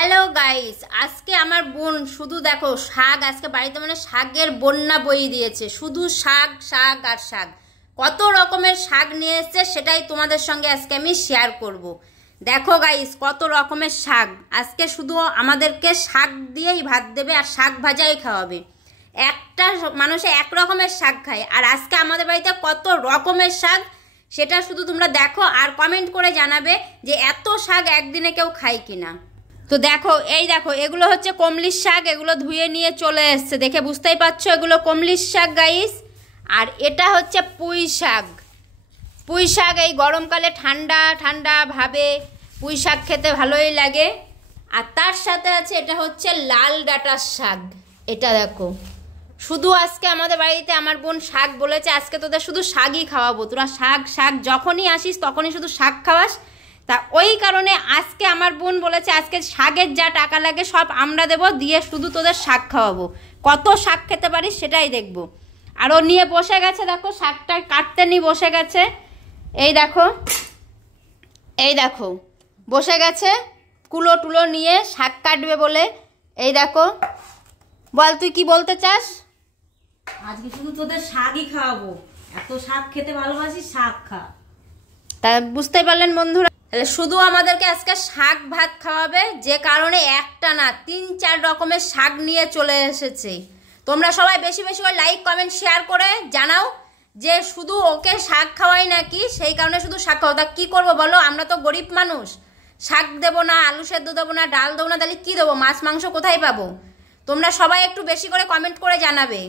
Hello guys, আজকে আমার বোন শুধু দেখো শাক, আজকে বাড়িতে মানে শাকের বন্যা বইয়ে দিয়েছে। শুধু শাক শাক আর শাক, কত রকমের শাক নিয়ে এসছে সেটাই তোমাদের সঙ্গে আজকে আমি শেয়ার করব। দেখো গাইস, কত রকমের শাক আজকে, শুধু আমাদেরকে শাক দিয়েই ভাত দেবে আর শাক ভাজাই খাওয়াবে। একটা মানুষে এক রকমের শাক খায়, আর আজকে আমাদের বাড়িতে কত রকমের শাক সেটা শুধু তোমরা দেখো আর কমেন্ট করে জানাবে যে এত শাক একদিনে কেউ খায় কিনা। তো দেখো, এই দেখো, এগুলো হচ্ছে কমলির শাক, এগুলো ধুয়ে নিয়ে চলে এসছে, দেখে বুঝতেই পারছো এগুলো কমলির শাক গাইস। আর এটা হচ্ছে পুঁই শাক। পুঁই শাক এই গরমকালে ঠান্ডা ঠান্ডা ভাবে পুঁই শাক খেতে ভালোই লাগে। আর তার সাথে আছে এটা হচ্ছে লাল ডাঁটার শাক। এটা দেখো, শুধু আজকে আমাদের বাড়িতে আমার বোন শাক বলেছে আজকে তোদের শুধু শাকই খাওয়াবো, তোরা শাক শাক যখনই আসিস তখনই শুধু শাক খাওয়াস। তা ওই কারণে আজকে আমার বোন বলেছে আজকে শাকের যা টাকা লাগে সব আমরা দেবো, দিয়ে শুধু তোদের শাক খাওয়াবো। কত শাক খেতে পারিস সেটাই দেখবো। আর ও নিয়ে বসে গেছে, দেখো শাকটা কাটতে নিয়ে বসে গেছে। এই দেখো, এই দেখো বসে গেছে কুলো টুলো নিয়ে শাক কাটবে বলে। এই দেখো, বল তুই কি বলতে চাস? আজকে শুধু তোদের শাকই খাওয়াবো, এত শাক খেতে ভালোবাসিস, শাক খা। তা বুঝতেই পারলেন বন্ধুরা, তাহলে শুধু আমাদেরকে আজকে শাক ভাত খাওয়াবে, যে কারণে একটা না 3-4 রকমের শাক নিয়ে চলে এসেছে। তোমরা সবাই বেশি বেশি করে লাইক কমেন্ট শেয়ার করে জানাও যে শুধু ওকে শাক খাওয়াই নাকি, সেই কারণে শুধু শাক খাওয়া। তা কী করবো বলো, আমরা তো গরিব মানুষ, শাক দেবো না, আলু সেদ্ধ দেবো না, ডাল দেবো না, তাহলে কী দেবো? মাছ মাংস কোথায় পাবো? তোমরা সবাই একটু বেশি করে কমেন্ট করে জানাবে।